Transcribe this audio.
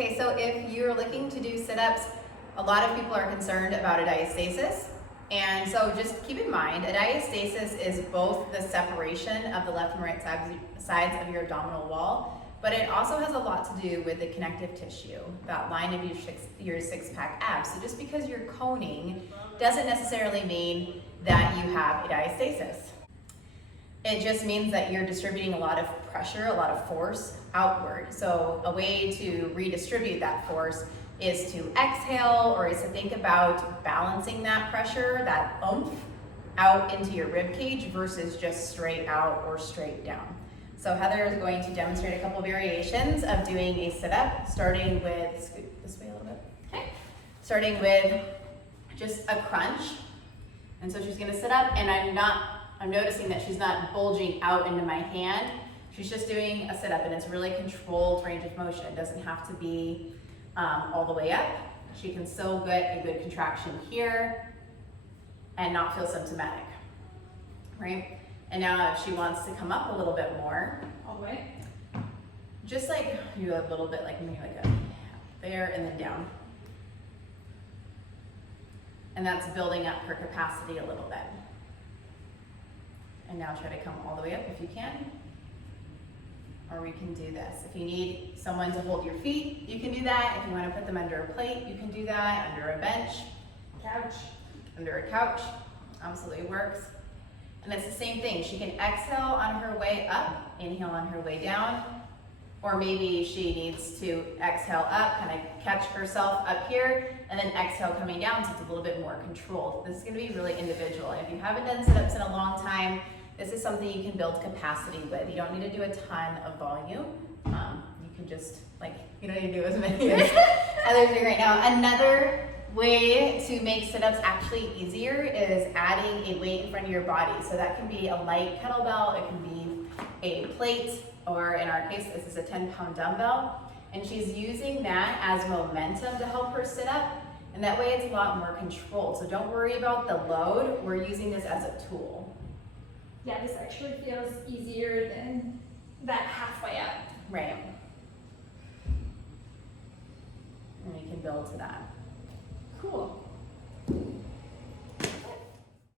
Okay, so if you're looking to do sit-ups, a lot of people are concerned about a diastasis. And so just keep in mind, a diastasis is both the separation of the left and right sides of your abdominal wall, but it also has a lot to do with the connective tissue, that line of your six-pack abs. So just because you're coning doesn't necessarily mean that you have a diastasis. It just means that you're distributing a lot of pressure, a lot of force outward. So a way to redistribute that force is to exhale, or is to think about balancing that pressure, that oomph, out into your rib cage versus just straight out or straight down. So Heather is going to demonstrate a couple variations of doing a sit-up, starting with, scoot this way a little bit, okay? Starting with just a crunch. And so she's gonna sit up, and I'm noticing that she's not bulging out into my hand. She's just doing a sit-up, and it's really controlled range of motion. It doesn't have to be all the way up. She can still get a good contraction here and not feel symptomatic, right? And now if she wants to come up a little bit more, All the way. just like you a little bit, like maybe like a there and then down. And that's building up her capacity a little bit. And now try to come all the way up if you can. Or we can do this. If you need someone to hold your feet, you can do that. If you want to put them under a plate, you can do that. Under a bench, Couch. under a couch, absolutely works. And it's the same thing. She can exhale on her way up, inhale on her way down, or maybe she needs to exhale up, kind of catch herself up here, and then exhale coming down so it's a little bit more controlled. This is going to be really individual. And if you haven't done sit-ups in a long time, this is something you can build capacity with. You don't need to do a ton of volume. You can just, you don't need to do as many as others do right now. Another way to make sit-ups actually easier is adding a weight in front of your body. So that can be a light kettlebell, it can be a plate, or in our case, this is a 10-pound dumbbell. And she's using that as momentum to help her sit up. And that way it's a lot more controlled. So don't worry about the load. We're using this as a tool. Yeah, this actually feels easier than that halfway up. Right. And we can build to that.